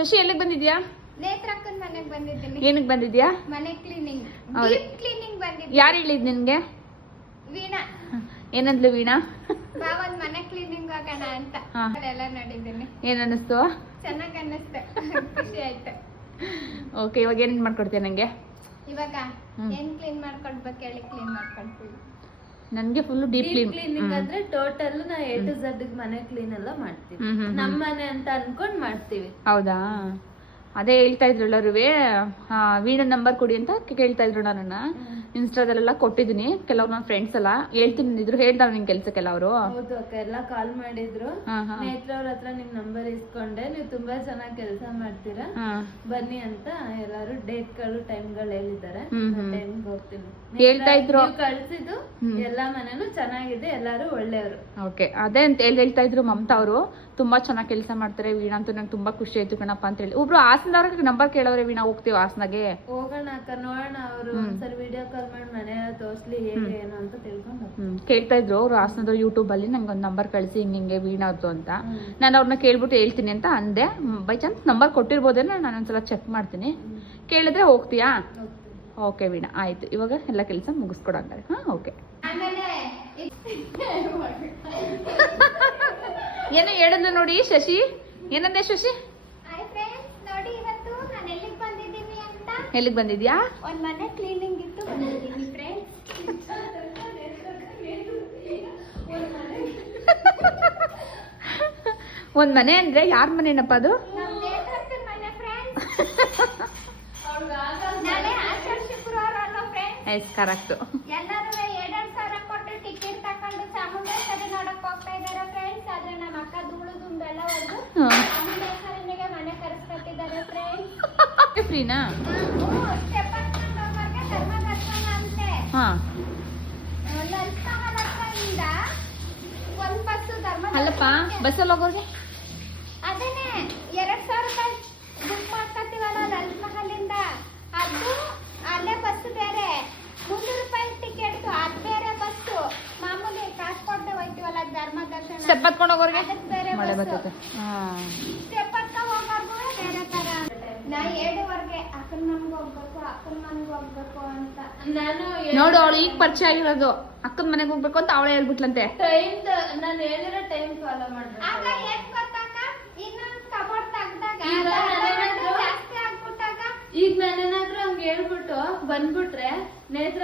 ಶಶಿ ಎಲ್ಲಿಗೆ ಬಂದಿದ್ಯಾ? ನೇತ್ರಕ್ಕನ ಮನೆಗೆ ಬಂದಿದ್ದೀನಿ. ಏನಕ್ಕೆ ಬಂದಿದ್ಯಾ? ಮನೆ ಕ್ಲೀನಿಂಗ್. ಡೀಪ್ ಕ್ಲೀನಿಂಗ್ ಬಂದಿದ್ದೀನಿ. ಯಾರು ಹೇಳಿದ್ ನಿನ್ಗೆ? ವೀಣಾ. ಏನಂದ್ಲು ವೀಣಾ? ಬಾ ಒಂದ್ ಮನೆ ಕ್ಲೀನಿಂಗ್ ಆಗೋಣ ಅಂತ ಎಲ್ಲ ನೋಡಿದ್ದೀನಿ. ಏನ್ ಅನ್ನಿಸ್ತು? ಚೆನ್ನಾಗಿ ಅನ್ನಿಸ್ತು, ಖುಷಿ ಆಯ್ತು. ಓಕೆ, ಇವಾಗ ಏನ್ ಮಾಡ್ಕೊಡ್ತೀಯ ನಂಗೆ? ಇವಾಗ ಏನ್ ಕ್ಲೀನ್ ಮಾಡ್ಕೊಡ್ಬೇಕು ಹೇಳಿ, ಕ್ಲೀನ್ ಮಾಡ್ಕೊಡ್ತೀವಿ. ನನ್ಗೆ ಫುಲ್ ಡೀಪ್ ಕ್ಲೀನಿಂಗ್ ಅಂದ್ರೆ ಟೋಟಲ್ ನಾ A to Z ಮನೆ ಕ್ಲೀನ್ ಎಲ್ಲ ಮಾಡ್ತೀವಿ. ನಮ್ಮ ಮನೆ ಅಂತ ಅನ್ಕೊಂಡ್ ಮಾಡ್ತೀವಿ. ಹೌದಾ? ಅದೇ ಹೇಳ್ತಾ ಇದ್ರು ಎಲ್ಲರೂ ವೀಣಾ ನಂಬರ್ ಕೊಡಿ ಅಂತ ಕೇಳ್ತಾ ಇದ್ರು. ನನ್ನ ಇನ್ಸ್ಟಾದಲ್ಲೆಲ್ಲ ಕೊಟ್ಟಿದ್ದೀನಿ, ಕೆಲವ್ರು ನನ್ನ ಫ್ರೆಂಡ್ಸ್ ಎಲ್ಲ ಹೇಳ್ತೀನಿ ಇದ್ರು, ಹೇಳ್ತಾರೆ ನಿನ್ ಕೆಲ್ಸಕ್ಕೆಲ್ಲ ಅವರು. ಹೌದು ಅಕ್ಕ, ಎಲ್ಲ ಕಾಲ್ ಮಾಡಿದ್ರು. ನೇತ್ರ ಅವ್ರ ಹತ್ರ ನಿಮ್ ನಂಬರ್ ಇಸ್ಕೊಂಡೆ, ನೀವು ತುಂಬಾ ಚೆನ್ನಾಗಿ ಕೆಲಸ ಮಾಡ್ತೀರಾ, ಬನ್ನಿ ಅಂತ ಎಲ್ಲಾರು ಡೇಟ್ ಗಳು ಟೈಮ್ ಗಳು ಹೇಳಿದ್ದಾರೆ. ಟೈಮ್ಗೆ ಹೋಗ್ತೀನಿ. ಹೇಳ್ತಾ ಇದ್ರು ಕಳ್ಸಿದ್ದು ಎಲ್ಲಾ ಮನೆನೂ ಚೆನ್ನಾಗಿದೆ, ಎಲ್ಲಾರು ಒಳ್ಳೆಯವರು. ಓಕೆ, ಅದೇ ಅಂತ ಹೇಳ್ತಾ ಇದ್ರು ಮಮತಾ ಅವರು. ತುಂಬಾ ಚೆನ್ನಾಗಿ ಕೆಲಸ ಮಾಡ್ತಾರೆ ವೀಣಾ ಅಂತ, ನಂಗೆ ತುಂಬಾ ಖುಷಿ ಆಯ್ತು ಕಣಪ್ಪ ಅಂತ ಹೇಳಿ. ಒಬ್ರು ಹಾಸನದವ್ರಿಗೆ ನಂಬರ್ ಕೇಳವ್ರೆ, ವೀಣಾ ಹೋಗ್ತೀವಿ ಹಾಸನಾಗೆ, ಹೋಗೋಣ ಅಕ್ಕ, ನೋಡೋಣ. ಅವರು ಒಂದ್ಸರಿ ವಿಡಿಯೋ ಕಾಲ್ ಮಾಡಿ ಮನೆ ತೋರ್ಸ್ಲಿ ಹೇಗೆ ಏನು ಅಂತ ತಿಳ್ಕೊಂಡು ಕೇಳ್ತಾ ಇದ್ರು ಅವ್ರು ಹಾಸನದ ಯೂಟ್ಯೂಬ್ ಅಲ್ಲಿ ನಂಗೆ ಒಂದು ನಂಬರ್ ಕಳಿಸಿ ಹಿಂಗೆ ವೀಣಾ ಅವ್ರದ್ದು ಅಂತ. ನಾನು ಅವ್ರನ್ನ ಕೇಳ್ಬಿಟ್ಟು ಹೇಳ್ತೀನಿ ಅಂತ ಅಂದೆ. ಬೈ ಚಾನ್ಸ್ ನಂಬರ್ ಕೊಟ್ಟಿರ್ಬೋದೇನೋ, ನಾನು ಒಂದ್ಸಲ ಚೆಕ್ ಮಾಡ್ತೀನಿ. ಕೇಳಿದ್ರೆ ಹೋಗ್ತೀಯಾ? ಓಕೆ ವೀಣಾ, ಆಯ್ತು. ಇವಾಗ ಎಲ್ಲ ಕೆಲಸ ಮುಗಿಸ್ಕೊಡಂಗಾರೆ. ಓಕೆ. ಏನೋ ಹೇಳಿದ್ಲು ನೋಡಿ ಶಶಿ. ಏನಂದೆ ಶಶಿ? ಎಲ್ಲಿಗೆ ಬಂದಿದ್ಯಾ? ಒಂದ್ ಮನೆ ಕ್ಲೀನಿಂಗ್ ಇತ್ತು, ಬಂದಿದ್ದೀನಿ ಫ್ರೆಂಡ್ಸ್. ಒಂದ್ ಮನೆ ಅಂದ್ರೆ ಯಾರ ಮನೆನಪ್ಪ ಅದು? Yes, correct. ಎಲ್ಲರೂ 2,000 ಕೊಟ್ಟು ಟಿಕೆಟ್ ತಕೊಂಡು ಚಾಮುಂಡೇಶ್ವರಿ ನೋಡಕ್ ಹೋಗ್ತಾ ಇದಾರೆ ಫ್ರೆಂಡ್ಸ್. ಆದ್ರೆ ನಮ್ಮ ಅಕ್ಕ ಧೂಳು ದುಂಬೆಲ್ಲ ಹೊಡೆದು ಚಾಮುಂಡೇಶ್ವರಿನಿಗೆ ಮನೆ ಕರೆಸ್ಕೊಟ್ಟಿದ್ದಾರೆ ಫ್ರೆಂಡ್ಸ್. ಫ್ರೀನಾ? ಸ್ಟೆಪ್ ಹತ್ಕೊಂಡು ಹೋಗೋರ್ಗೆ ಧರ್ಮದರ್ಶನ ಅಂತೆ. ಲಲಿತಮಹಲದಿಂದ ಒಂದ್ ಬಸ್ಸು ಧರ್ಮದರ್ಶನ. ಅಲ್ಲಪ್ಪ, ಬಸ್ಸಲ್ಲಿ ಹೋಗೋರ್ಗೆ ಅದೇನೆ 2,000 ರೂಪಾಯಿ ಬುಕ್ ಮಾಡ್ಕೊತೀವಲ್ಲ ಲಲಿತಮಹಲಿಂದ, ಅದು ಅಲ್ಲೇ ಬಸ್ ಬೇರೆ. 300 ರೂಪಾಯಿ ಟಿಕೆಟ್, ಅದ್ ಬೇರೆ ಬಸ್ಸು. ಮಾಮೂಲಿ ಕಾಸು ಕೊಟ್ಟೆ ಹೋಯ್ತೀವಲ್ಲ ಧರ್ಮದರ್ಶನ, ಸ್ಟೆಪ್ ಹತ್ಕೊಂಡು ಹೋಗೋರ್ಗೆ ಅದಕ್ಕೆ ಬೇರೆ ಮಳೆ ಬಸ್ಸು. ಬರ್ತೈತೆ. ಸ್ಟೆಪ್ ಹತ್ಕೊಂಡು ಹೋಗೋರ್ಗೂ ಬೇರೆ ತರ. ನಾ 7ವರೆಗೆ ಅಕ್ಕನ ಮನೆಗೆ ಹೋಗ್ಬೇಕು, ಅಕ್ಕನ ಮನೆಗೆ ಹೋಗ್ಬೇಕು ಅಂತ. ನಾನು ನೋಡು, ಅವಳು ಈಗ ಪರಿಚಯ ಆಗಿರೋದು. ಅಕ್ಕನ ಮನೆಗೆ ಹೋಗ್ಬೇಕು ಅಂತ ಅವಳೇ ಹೇಳ್ಬಿಟ್ಲಂತೆ. ಟೈಮ್ ನಾನು ಹೇಳಿರೋ ಟೈಮ್ ಫಾಲೋ ಮಾಡ್ಬೇಕು. ಆಗ ಏನ್ ಗೊತ್ತಾಗ, ಇನ್ನೊಂದು ಕಬೋರ್ಡ್ ತೆಗ್ದಾಗ ಈಗ ನಾನೇನಾದ್ರು ಜಾಸ್ತಿ ಆಗ್ಬಿಟ್ಟಾಗ, ಈಗ ನಾನೇನಾದ್ರೂ ಹಂಗ ಹೇಳ್ಬಿಟ್ಟು ಬಂದ್ಬಿಟ್ರೆ ನೇತ್ರ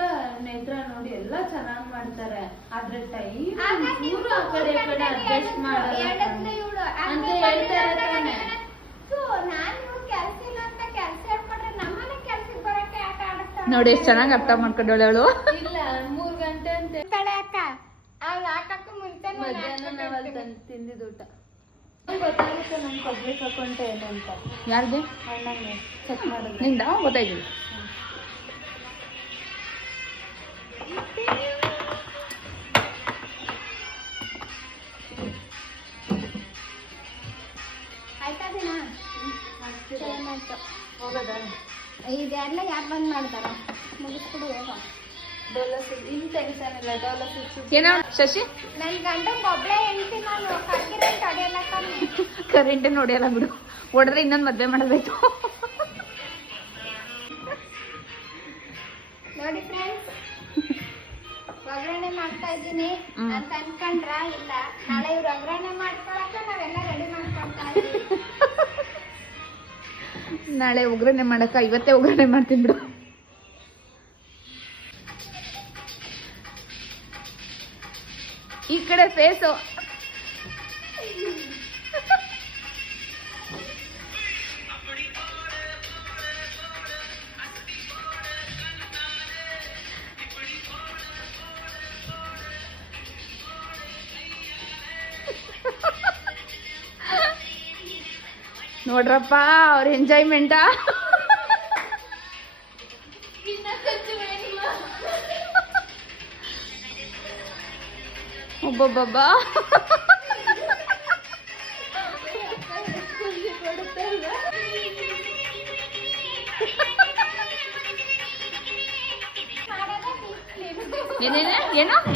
ನೋಡಿ ಎಲ್ಲ ಚೆನ್ನಾಗ್ ಮಾಡ್ತಾರೆ, ಆದ್ರೆ ಟೈಮ್ ಆಗ ನೀವು ಆ ಕಡೆ ಈ ಕಡೆ ಅಡ್ಜಸ್ಟ್ ಮಾಡಲ್ಲ ಹೇಳಿದ್ಲು ಇವಳು ಅಂತ ಹೇಳ್ತಾರೆ ತಾನೆ. ನಾನು ಕೆಲ್ಸ ಇಲ್ಲ ಅಂತ ಕೆಲ್ಸ ಹೇಳ್ಕೊಂಡ್ರೆ ನಮ್ಮನೆ ಕೆಲ್ಸಕ್ಕೆ ಬರಕ್ಕೆ ಆಟ ಆಡುತ್ತಾರೆ ನೋಡಿ ಎಷ್ಟು ಚೆನ್ನಾಗಿ ಅರ್ಥ ಮಾಡ್ಕೊಂಡವಳೆ ಅವಳು. ಇಲ್ಲ 3 ಗಂಟೆ ಅಂತ ತಳೆ ಅಕ್ಕ, ಅವ್ಳು ಹಾಕಕ್ಕೂ ಮುಂಚೆ ಮಧ್ಯಾಹ್ನ ನಾವಲ್ಲಿ ತಿಂದಿದ್ದು ಊಟ ಗೊತ್ತಾಗುತ್ತೆ. ನನ್ ಪಬ್ಲಿಕ್ ಅಕೌಂಟ್ ಏನು ಅಂತ ಯಾರಿಗೆ? ಅಣ್ಣಂಗೆ ಚೆಕ್ ಮಾಡಿದ್ರೆ ನಿಂದ ಗೊತ್ತಾಯ್ತು. ಆಯ್ತಾ ದಿನ ಹೋಗೋದ? ಇದೆಲ್ಲ ಯಾರು ಬಂದ್ ಮಾಡ್ತಾರ? ಮುಗಿಸ್ಬಿಡು ಹೋಗೋ. ಹಿಂಗ್ ತೆಗಿತಾನಿಲ್ಲ ಡೋಲೋ ಸಿಕ್ಸ್. ಏನೋ ಶಶಿ? ನನ್ ಗಂಡ ಒಬ್ಳೆ ಹೆಂಡ್ತಿ, ನಾನು ಕರ್ಕಿರಂಟ್ ಹೊಡೆಯಲ್ಲ ಕಮ್ಮಿ. ಕರೆಂಟೇ ನೋಡಿಯಲ್ಲ ಬಿಡು, ಹೊಡೆದ್ರೆ ಇನ್ನೊಂದು ಮದ್ವೆ ಮಾಡೋದಾಯ್ತು. ನೋಡಿ ಫ್ರೆಂಡ್ಸ್, ಒಗ್ಗರಣೆ ಮಾಡ್ತಾ ಇದ್ದೀನಿ ಅಂತ ಅನ್ಕೊಂಡ್ರ? ಇಲ್ಲ, ನಾಳೆ ಇವ್ರು ಒಗ್ಗರಣೆ ಮಾಡ್ಕೊಳಕ ನಾವೆಲ್ಲ ರೆಡಿ ಮಾಡ್ಕೊಳ್ತಾ ಇದೀವಿ. ನಾಳೆ ಒಗ್ಗರಣೆ ಮಾಡಕ್ಕ ಇವತ್ತೇ ಒಗ್ಗರಣೆ ಮಾಡ್ತೀನಿ ಬಿಡು. ಈ ಕಡೆ ಫೇಸು. ನೋಡ್ರಪ್ಪ ಅವ್ರ ಎಂಜಾಯ್ಮೆಂಟಾ. ಒಬ್ಬೊಬ್ಬ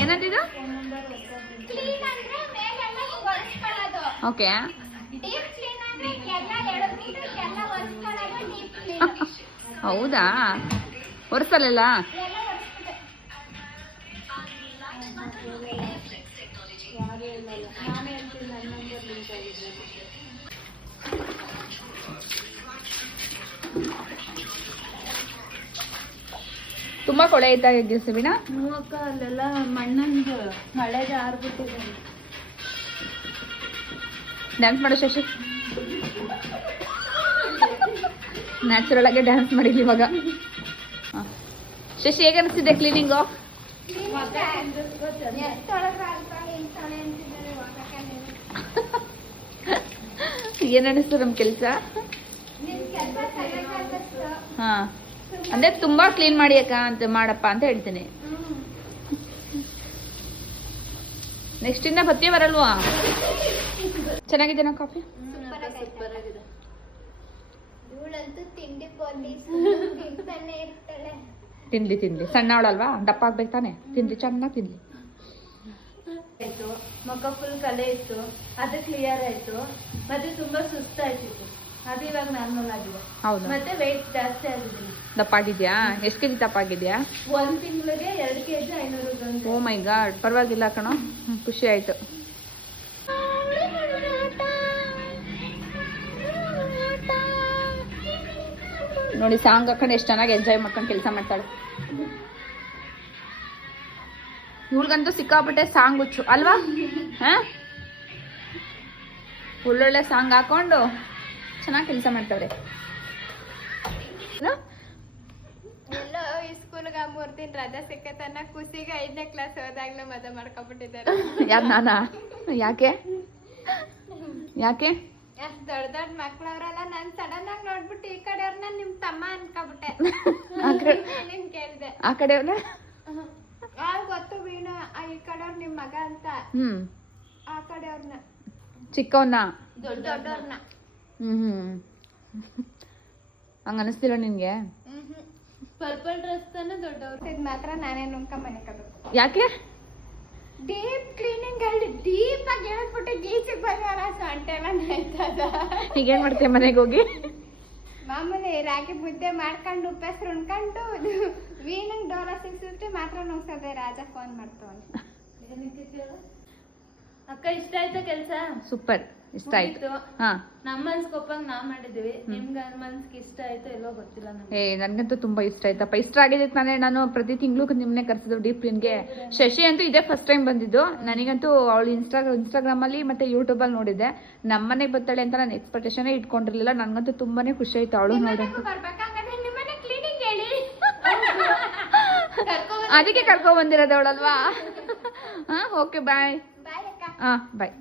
ಏನಂತಿದ್ದು? ಓಕೆ. ಡೀಪ್ ಕ್ಲೀನ್ ಅಂದ್ರೆ ಎಲ್ಲ 2 ಮೀಟರ್ ಎಲ್ಲ ಹೌದಾ ಒರೆಸಲ್ಲ ಎಲ್ಲ ಒರೆಸ್ಬಿಟ್ಟೆ. ಯಾರು ಹೇಳಲ್ಲ, ನಾನೇ ಹೇಳ್ತೀನಿ ನನ್ನ ನಂಬರ್ ಲಿಂಕ್ ಆಗಿದೆ. ತುಂಬಾ ಕೊಳೆ ಇದ್ದಾಗ ಸಬಿನಾ. ಮೂವಕ್ಕ ಅಲ್ಲೆಲ್ಲ ಮಣ್ಣಂದು ಮಳೆಗೆ ಆರ್ಬಿಟ್ಟಿದೆ. ಡ್ಯಾನ್ಸ್ ಮಾಡೋ ಶಶಿ. ನ್ಯಾಚುರಲ್ ಆಗಿ ಡ್ಯಾನ್ಸ್ ಮಾಡಿದ್ವಿ ಇವಾಗ. ಹ. ಶಶಿ ಹೇಗೆ ಅನಿಸ್ತಿದೆ ಕ್ಲೀನಿಂಗು? ಎಷ್ಟ್ ತೊಳೆದ್ರು ಅಲ್ಪ, ಹೆಂಗ್ ತೊಳೆ ಅಂತಿದ್ದಾರೆ ಹೋಗಕ್ಕೆ. ಏನ್ ಅನಿಸ್ತು ನಮ್ ಕೆಲ್ಸ? ನಿನ್ ಕೆಲ್ಸ ಚೆನ್ನಾಗಾಗತ್ತು. ಹಾ ಅಂದ್ರೆ ತುಂಬಾ ಕ್ಲೀನ್ ಮಾಡಿ ಅಕ್ಕ ಅಂತ ಮಾಡಪ್ಪ ಅಂತ ಹೇಳ್ತೀನಿ. ನೆಕ್ಸ್ಟ್ ಇಂದ ಬತ್ತಿ ಬರಲ್ವಾ? ಚೆನ್ನಾಗಿದೆನಾ ಕಾಫಿ? ಸೂಪರ್ ಆಗಿದೆ. ಇವಳಂತೂ ತಿಂಡಿ ಪೊಲೀಸ್ ತಿಂತಾನೆ ಇರ್ತಾಳೆ. ತಿನ್ಲಿ ಸಣ್ಣ ಅವಳಲ್ವಾ, ದಪ್ಪ ಆಗ್ಬೇಕು ತಾನೆ. ತಿನ್ಲಿ ಚೆನ್ನಾಗಿ ತಿನ್ಲಿ. ಆಯ್ತು, ಮುಖ ಫುಲ್ ಕಲೆ ಇತ್ತು, ಅದು ಕ್ಲಿಯರ್ ಆಯ್ತು. ಮತ್ತೆ ತುಂಬಾ ಸುಸ್ತಾಯ್ತಿತ್ತು, ಅದು ಇವಾಗ ನಾರ್ಮಲ್ ಆಗಿದೆ. ಹೌದಾ? ಮತ್ತೆ ವೆಯ್ಟ್ ಜಾಸ್ತಿ ಆಗಿದ್ದೀನಿ. ದಪ್ಪ ಆಗಿದ್ಯಾ? ಎಷ್ಟು ಕೆಜಿ ದಪ್ಪ ಆಗಿದ್ಯಾ? 1 ತಿಂಗಳಿಗೆ 2 kg 500 ಗ್ರಾಮ್. ಓ ಮೈ ಗಾಡ್, ಪರವಾಗಿಲ್ಲ ಕಣೋ, ಖುಷಿ ಆಯ್ತು. ನೋಡಿ ಸಾಂಗ್ ಹಾಕೊಂಡು ಎಷ್ಟು ಚೆನ್ನಾಗಿ ಎಂಜಾಯ್ ಮಾಡ್ಕೊಂಡು ಕೆಲಸ ಮಾಡ್ತಾಳೆ. ಇವಳಿಗಂತೂ ಸಿಕ್ಕಾಪಟ್ಟೆ ಸಾಂಗ್ ಹುಚ್ಚು ಅಲ್ವಾ? ಹಾ, ಒಳ್ಳೊಳ್ಳೆ ಸಾಂಗ್ ಹಾಕೊಂಡು ಚೆನ್ನಾಗಿ ಕೆಲಸ ಮಾಡ್ತಾವ್ರೆ. ಎಲ್ಲೋ ಈ ಸ್ಕೂಲ್ಗೆ 3 ದಿನ ರಜಾ ಸಿಕ್ಕತನ್ನ ಖುಷಿಗೆ 5ನೇ ಕ್ಲಾಸ್ ಹೋದಾಗ್ಲೂ ಮದುವೆ ಮಾಡ್ಕೊಬಿಟ್ಟಿದ್ದಾರೆ. ಯಾರು ನಾನಾ? ಯಾಕೆ ಅಷ್ಟ್ ದೊಡ್ಡ ಮಕ್ಳವ್ರಲ್ಲ, ನಾನ್ ಸಡನ್ ಆಗಿ ನೋಡ್ಬಿಟ್ಟು ಈ ಕಡೆಯವ್ರನ್ನ ನಿಮ್ ತಮ್ಮ ಅನ್ಕೊಬಿಟ್ಟೆ. ನಿನ್ ಕೇಳ್ದೆ ಆ ಕಡೆಯವ್ರ ಗೊತ್ತು ವೀಣು, ಈ ಕಡೆಯವ್ರ ನಿಮ್ ಮಗ ಅಂತ. ಆ ಕಡೆಯವ್ರನ್ನ ಚಿಕ್ಕವನ್ನ ದೊಡ್ಡವ್ರನ್ನ. ಹಂಗ ಅನಿಸ್ತಿಲ್ಲ ನಿನ್ಗೆ? ಪರ್ಪಲ್ ಡ್ರೆಸ್ ತಾನೆ ದೊಡ್ಡವ್ರು. ಇದ್ ಮಾತ್ರ ನಾನೇ ನುಂಕ ಮನೆ ಕಬೇಕು. ಯಾಕೆ? ಡೀಪ್ ಕ್ಲೀನಿಂಗ್ ಅಲ್ಲಿ ಡೀಪ್ ಆಗಿ ಹೇಳ್ಬಿಟ್ಟು ಗೀಚಿಗೆ ಬಂದಾರ ಸೊಂಟೆ ಎಲ್ಲ ನೆಯ್ತದ. ಈಗ ಏನ್ ಮಾಡ್ತೀಯ ಮನೆಗೆ ಹೋಗಿ? ಮಾಮೂಲಿ ರಾಗಿ ಮುದ್ದೆ ಮಾಡ್ಕೊಂಡು ಉಪ್ಪೆಸ್ರು ಉಣ್ಕೊಂಡು ವೀನಂಗ್ ಡೋಲ 650 ಮಾತ್ರ ನುಗ್ಸೋದೆ. ರಾಜ ಫೋನ್ ಮಾಡ್ತಾವನೆ. ಅಕ್ಕ ಇಷ್ಟ ಆಯ್ತಾ ಕೆಲ್ಸ? ಸೂಪರ್, ಇಷ್ಟ ಆಯ್ತು. ಹಾ, ನಮ್ಮ ಮನ್ಸ್ಗೆ ಒಪ್ಪಂಗ್ ನಾವ್ ಮಾಡಿದ್ವಿ. ನಿಮ್ಗ ಮನ್ಸ್ಗೆ ಇಷ್ಟ ಆಯ್ತು ಎಲ್ಲೋ ಗೊತ್ತಿಲ್ಲ ನಮ್ಗೆ. ನನ್ಗಂತೂ ತುಂಬಾ ಇಷ್ಟ ಆಯ್ತಪ್ಪ. ಇಷ್ಟ ಆಗಿದೆ ತಾನೇ ನಾನು ಪ್ರತಿ ತಿಂಗಳು ನಿಮ್ಮನ್ನೇ ಕರ್ಸಿದ್ರು ಡೀಪ್ ಕ್ಲೀನ್ಗೆ. ಶಶಿ ಅಂತೂ ಇದೇ ಫಸ್ಟ್ ಟೈಮ್ ಬಂದಿದ್ದು. ನನಗಂತೂ ಅವಳು ಇನ್ಸ್ಟಾಗ್ರಾಮ್ ಅಲ್ಲಿ ಮತ್ತೆ ಯೂಟ್ಯೂಬ್ ಅಲ್ಲಿ ನೋಡಿದ್ದೆ. ನಮ್ಮನೆಗೆ ಬರ್ತಾಳೆ ಅಂತ ನಾನು ಎಕ್ಸ್ಪೆಕ್ಟೇಷನ್ ಇಟ್ಕೊಂಡಿರ್ಲಿಲ್ಲ. ನನ್ಗಂತೂ ತುಂಬಾನೇ ಖುಷಿ ಆಯ್ತು ಅವಳು ನೋಡಿ. ಬರ್ಬೇಕಾಗಂದ್ರೆ ನಿಮ್ಮನೆ ಕ್ಲೀನಿಂಗ್ ಹೇಳಿ. ಅದಕ್ಕೆ ಕರ್ಕೊಂಡ್ ಬಂದಿರೋದು ಅವಳಲ್ವಾ? ಹಾ, ಓಕೆ ಬಾಯ್. ಬಾಯ್ ಅಕ್ಕ. ಹಾ ಬಾಯ್.